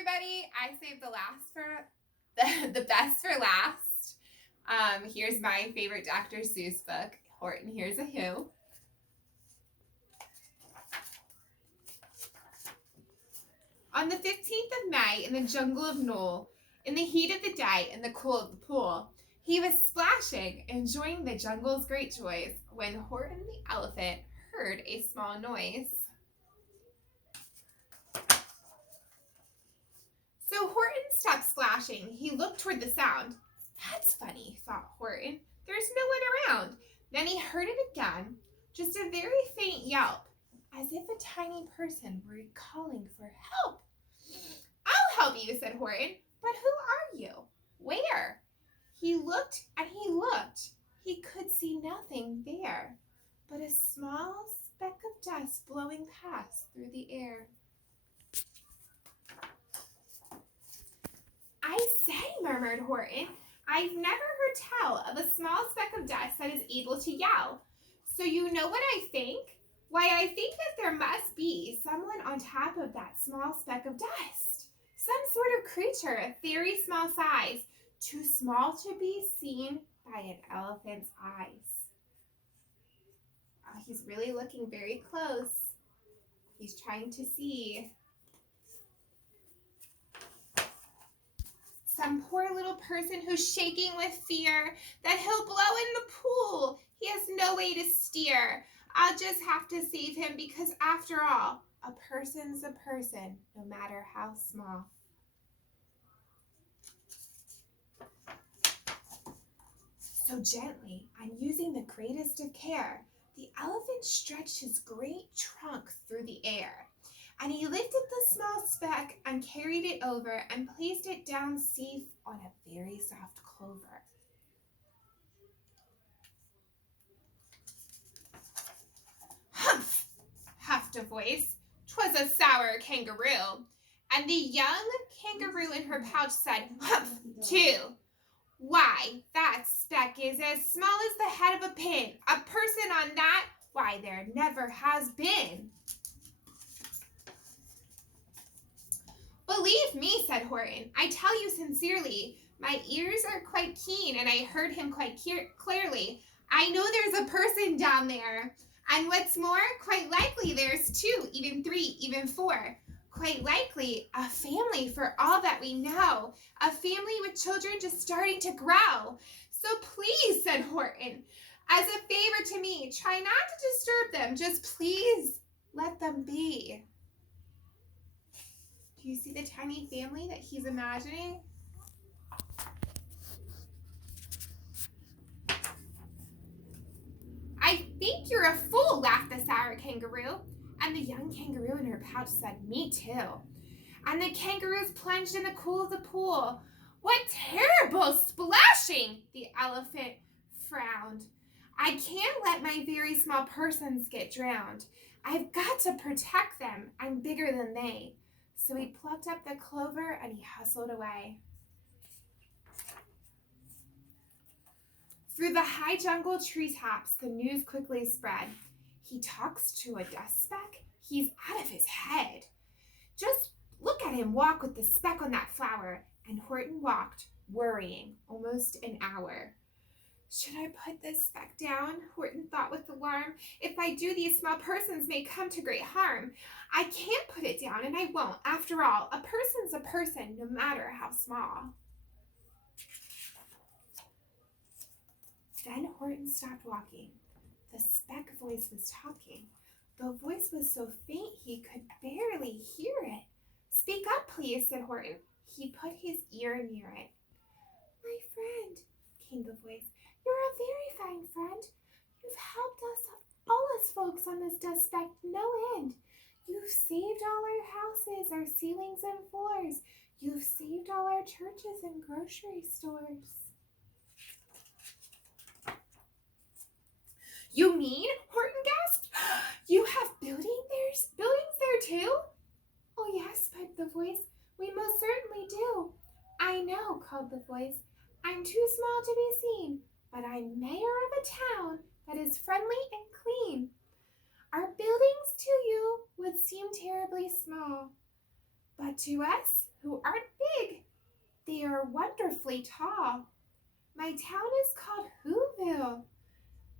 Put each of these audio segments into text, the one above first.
everybody. I saved the the best for last. Here's my favorite Dr. Seuss book, Horton Here's a Who. On the 15th of May, in the jungle of Knoll, in the heat of the day and the cool of the pool, he was splashing, enjoying the jungle's great joys, when Horton the elephant heard a small noise. So Horton stopped splashing. He looked toward the sound. That's funny, thought Horton. There's no one around. Then he heard it again, just a very faint yelp, as if a tiny person were calling for help. I'll help you, said Horton. But who are you? Where? He looked and he looked. He could see nothing there, but a small speck of dust blowing past through the air. I say, murmured Horton, I've never heard tell of a small speck of dust that is able to yell. So you know what I think? Why, I think that there must be someone on top of that small speck of dust. Some sort of creature of very small size, too small to be seen by an elephant's eyes. Oh, he's really looking very close. He's trying to see. Some poor little person who's shaking with fear that he'll blow in the pool. He has no way to steer. I'll just have to save him because, after all, a person's a person, no matter how small. So gently, and using the greatest of care, the elephant stretched his great trunk through the air. And he lifted the small speck and carried it over and placed it down safe on a very soft clover. Humph! Huffed a voice. 'Twas a sour kangaroo. And the young kangaroo in her pouch said, humph, too. Why, that speck is as small as the head of a pin. A person on that, why, there never has been. Believe me, said Horton, I tell you sincerely, my ears are quite keen and I heard him quite clearly. I know there's a person down there. And what's more, quite likely there's 2, even 3, even 4. Quite likely a family for all that we know. A family with children just starting to grow. So please, said Horton, as a favor to me, try not to disturb them. Just please let them be. Do you see the tiny family that he's imagining? I think you're a fool, laughed the sour kangaroo. And the young kangaroo in her pouch said, me too. And the kangaroos plunged in the cool of the pool. What terrible splashing, the elephant frowned. I can't let my very small persons get drowned. I've got to protect them. I'm bigger than they. So he plucked up the clover and he hustled away. Through the high jungle treetops, the news quickly spread. He talks to a dust speck? He's out of his head. Just look at him walk with the speck on that flower. And Horton walked, worrying, almost an hour. Should I put this speck down? Horton thought with alarm. If I do, these small persons may come to great harm. I can't put it down, and I won't. After all, a person's a person, no matter how small. Then Horton stopped walking. The speck voice was talking. The voice was so faint he could barely hear it. Speak up, please, said Horton. He put his ear near it. My friend, came the voice. You're a very fine friend. You've helped all us folks on this dust speck no end. You've saved all our houses, our ceilings and floors. You've saved all our churches and grocery stores. You mean? Horton gasped. You have buildings there too? Oh yes, piped the voice. We most certainly do. I know, called the voice. I'm too small to be seen, but I'm mayor of a town that is friendly and clean. Our buildings to you would seem terribly small, but to us, who aren't big. They are wonderfully tall. My town is called Whoville,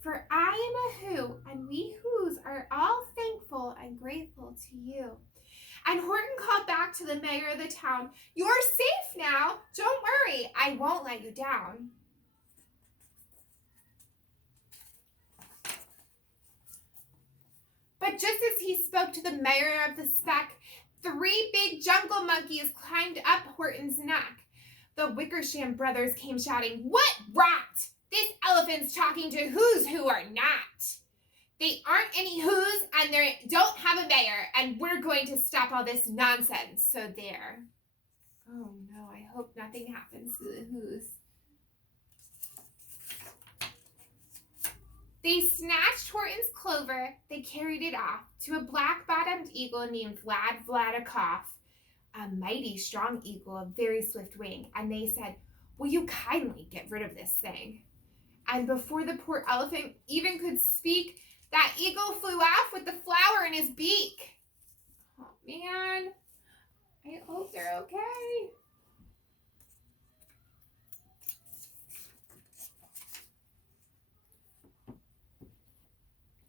for I am a Who, and we Whos are all thankful and grateful to you. And Horton called back to the mayor of the town, "You're safe now. Don't worry, I won't let you down." But just as he spoke to the mayor of the speck, 3 big jungle monkeys climbed up Horton's neck. The Wickersham brothers came shouting, "What rot! This elephant's talking to Whos who are not. They aren't any Whos and they don't have a mayor, and we're going to stop all this nonsense, so there." Oh no, I hope nothing happens to the Whos. They snatched Horton's clover, they carried it off to a black-bottomed eagle named Vladikoff, a mighty strong eagle of very swift wing, and they said, "Will you kindly get rid of this thing?" And before the poor elephant even could speak, that eagle flew off with the flower in his beak. Oh man, I hope they're okay.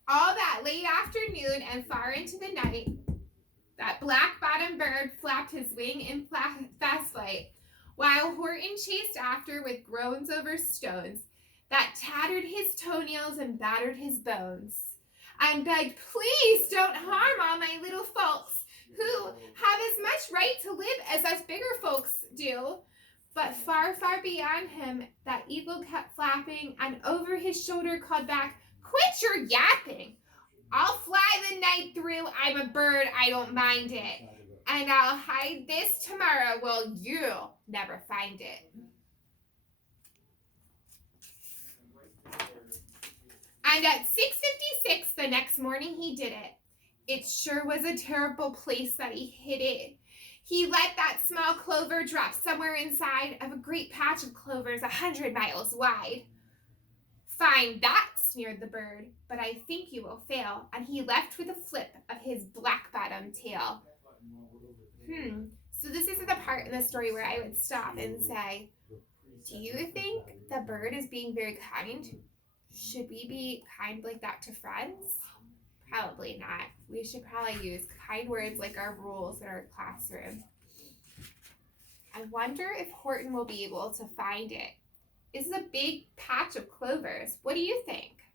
All that late afternoon and far into the night, that black-bottomed bird flapped his wing in fast flight, while Horton chased after with groans over stones that tattered his toenails and battered his bones, and begged, "Please don't harm all my little folks, who have as much right to live as us bigger folks do." But far, far beyond him, that eagle kept flapping, and over his shoulder called back, "Quit your yapping. I'll fly the night through. I'm a bird, I don't mind it. And I'll hide this tomorrow. Well, you'll never find it." And at 6:56 the next morning he did it. It sure was a terrible place that he hid it. He let that small clover drop somewhere inside of a great patch of clovers 100 miles wide. "Find that," sneered the bird, "but I think you will fail." And he left with a flip of his black-bottomed tail. So this isn't the part in the story where I would stop and say, do you think the bird is being very kind? Should we be kind like that to friends? Probably not. We should probably use kind words like our rules in our classroom. I wonder if Horton will be able to find it. This is a big patch of clovers. What do you think?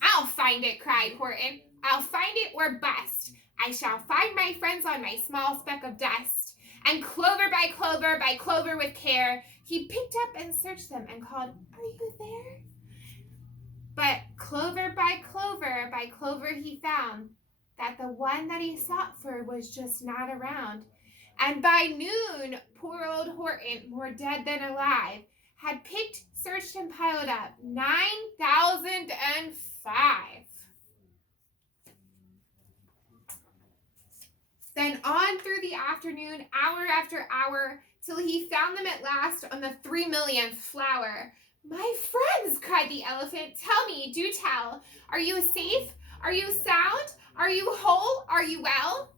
"I'll find it," cried Horton. "I'll find it or bust. I shall find my friends on my small speck of dust." And clover by clover with care, he picked up and searched them and called, "Are you there?" But clover by clover he found that the one that he sought for was just not around. And by noon, poor old Horton, more dead than alive, had picked, searched, and piled up 9,005. Then on through the afternoon, hour after hour, till he found them at last on the 3,000,000th flower. "My friends," cried the elephant, "tell me, do tell, are you safe? Are you sound? Are you whole? Are you well?"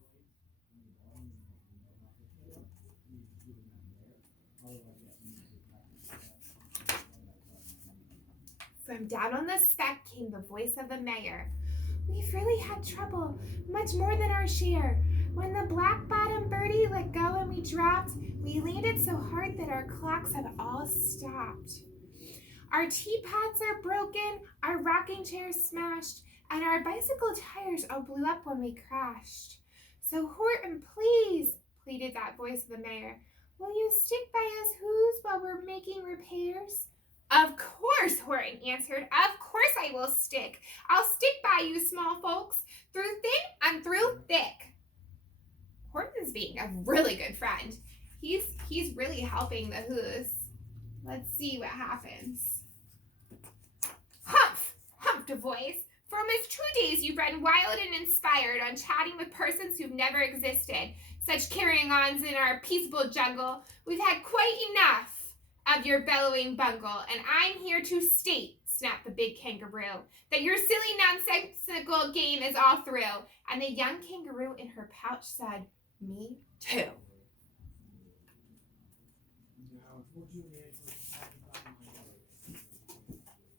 From down on the speck came the voice of the mayor. "We've really had trouble, much more than our share. When the black-bottomed birdie let go and we dropped, we landed so hard that our clocks have all stopped. Our teapots are broken, our rocking chairs smashed, and our bicycle tires all blew up when we crashed. So Horton, please," pleaded that voice of the mayor, "will you stick by us Whos while we're making repairs?" "Of course," Horton answered. "Of course I will stick. I'll stick by you small folks, through thin and through thick." Horton's being a really good friend. He's really helping the Whos. Let's see what happens. "Humph!" humphed a voice. "For almost 2 days you've run wild and inspired on chatting with persons who've never existed. Such carrying-ons in our peaceable jungle. We've had quite enough of your bellowing bungle, and I'm here to state snapped the big kangaroo, "that your silly nonsensical game is all through." And the young kangaroo in her pouch said, "Me too."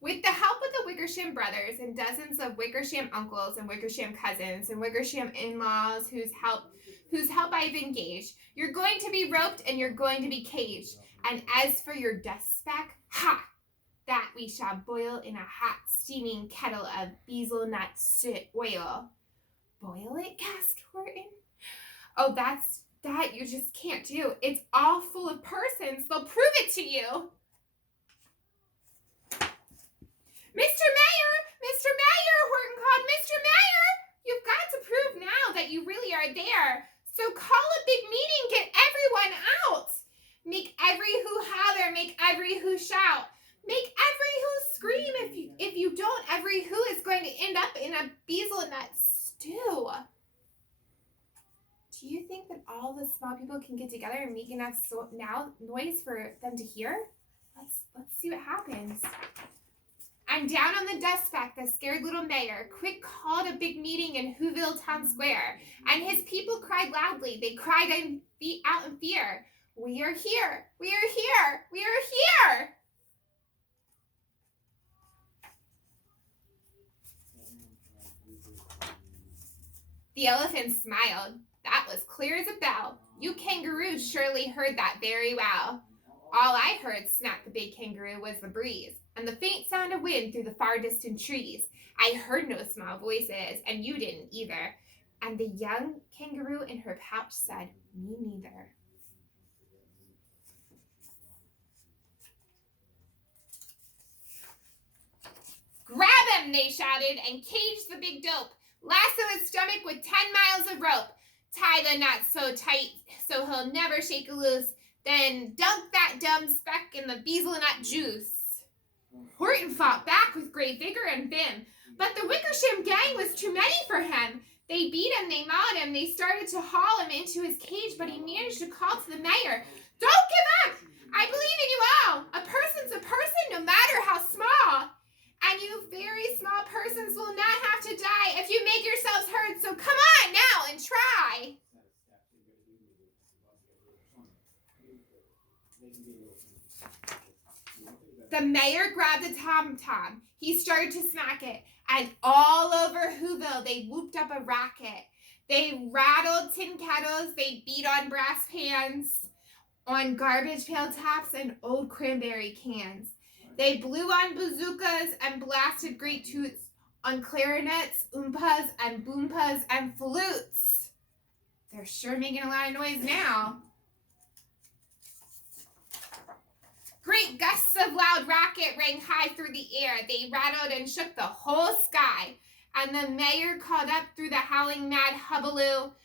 With the help of the Wickersham brothers and dozens of Wickersham uncles and Wickersham cousins and Wickersham in-laws whose help I've engaged, you're going to be roped and you're going to be caged. And as for your dust speck, ha! That we shall boil in a hot steaming kettle of hazelnut oil. Boil it? Gasped Horton. "Oh, that you just can't do. It's all full of persons. They'll prove it to you." "Mr. Mayor, Horton called, "Mr. Mayor, you've got to prove now that you really are there. So call a big meeting, get everyone out. Make every who holler, make every who shout. Make every who scream. If you don't, every who is going to end up in a hazelnut stew." Do you think that all the small people can get together and make enough noise for them to hear? Let's see what happens. And down on the dust speck, the scared little mayor quick called a big meeting in Whoville Town Square, and his people cried loudly. They cried out in fear, "We are here! We are here! We are here!" The elephant smiled. "That was clear as a bell. You kangaroos surely heard that very well." "All I heard," snapped the big kangaroo, "was the breeze and the faint sound of wind through the far distant trees. I heard no small voices, and you didn't either." And the young kangaroo in her pouch said, "Me neither." "Grab him," they shouted, "and cage the big dope. Lasso his stomach with 10 miles of rope. Tie the knot so tight so he'll never shake loose. Then dunk that dumb speck in the hazelnut juice." Horton fought back with great vigor and vim, but the Wickersham gang was too many for him. They beat him, they mauled him, they started to haul him into his cage, but he managed to call to the mayor, "Don't give up! I believe in you all! A person's a person, no matter how small. And you very small persons will not have to die if you make yourselves heard, so come on now and try." The mayor grabbed a tom-tom. He started to smack it, and all over Whoville they whooped up a racket. They rattled tin kettles, they beat on brass pans, on garbage pail tops and old cranberry cans. They blew on bazookas and blasted great toots, on clarinets, oompas, and boompas, and flutes. They're sure making a lot of noise now. Great gusts of loud racket rang high through the air. They rattled and shook the whole sky. And the mayor called up through the howling mad hubbub,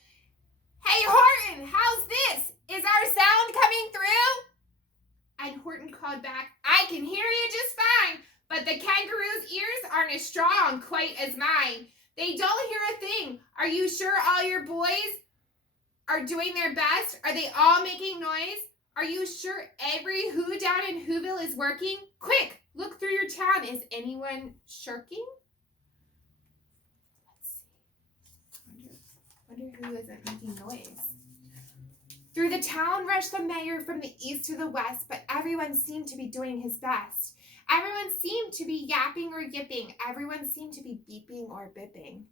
"Hey, Horton, how's this? Is our sound coming through?" And Horton called back, "I can hear you just fine, but the kangaroo's ears aren't as strong quite as mine. They don't hear a thing. Are you sure all your boys are doing their best? Are they all making noise? Are you sure every who down in Whoville is working? Quick, look through your town. Is anyone shirking?" Let's see. Wonder who isn't making noise. Through the town rushed the mayor from the east to the west, but everyone seemed to be doing his best. Everyone seemed to be yapping or yipping. Everyone seemed to be beeping or bipping.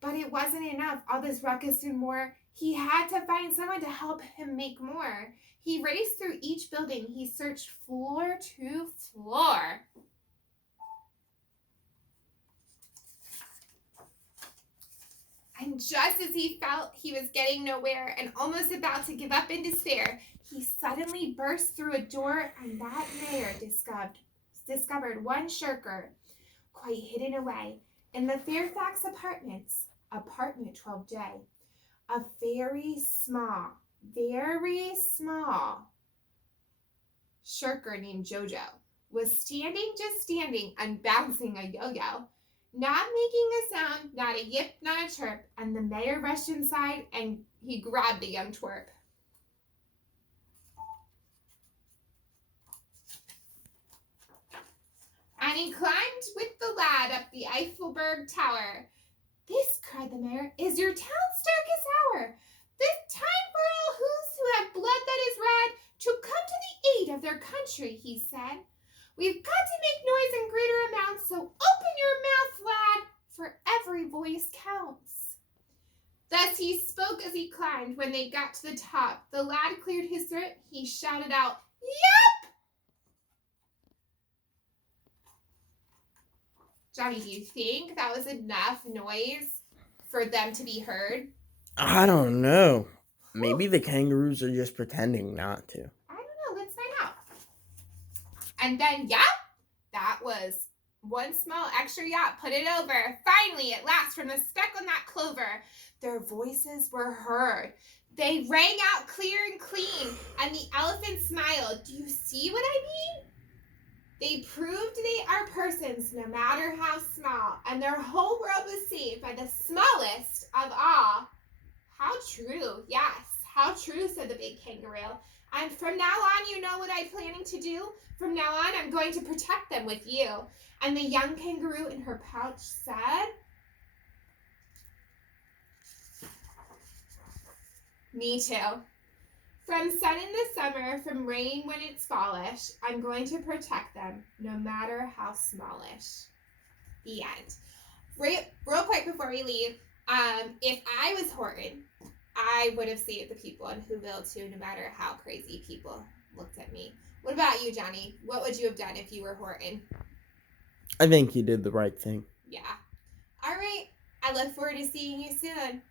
But it wasn't enough. All this ruckus and more. He had to find someone to help him make more. He raced through each building. He searched floor to floor. And just as he felt he was getting nowhere and almost about to give up in despair, he suddenly burst through a door, and that mayor discovered one shirker, quite hidden away, in the Fairfax Apartments, apartment 12J. A very small shirker named Jojo was just standing and bouncing a yo-yo, not making a sound, not a yip, not a chirp, and the mayor rushed inside and he grabbed the young twerp. and he climbed with the lad up the Eiffelberg Tower. "This," cried the mayor, "is your town's darkest hour. The time for all who have blood that is red to come to the aid of their country," he said. "We've got to make noise in greater amounts, so open your mouth, lad, for every voice counts." Thus he spoke as he climbed. When they got to the top, the lad cleared his throat. He shouted out, "Yep!" Johnny, do you think that was enough noise for them to be heard? I don't know. Maybe the kangaroos are just pretending not to. I don't know. Let's find out. And then, yep, that was one small extra yap. Put it over. Finally, at last, from the speck on that clover, their voices were heard. They rang out clear and clean, and the elephant smiled. Do you see what I mean? They proved they are persons, no matter how small, and their whole world was saved by the smallest of all. How true, yes, how true, said the big kangaroo. And from now on, you know what I'm planning to do? From now on, I'm going to protect them with you. And the young kangaroo in her pouch said, "Me too. From sun in the summer, from rain when it's fallish, I'm going to protect them, no matter how smallish." The end. Real quick before we leave, if I was Horton, I would have saved the people in Whoville too, no matter how crazy people looked at me. What about you, Johnny? What would you have done if you were Horton? I think you did the right thing. Yeah. All right. I look forward to seeing you soon.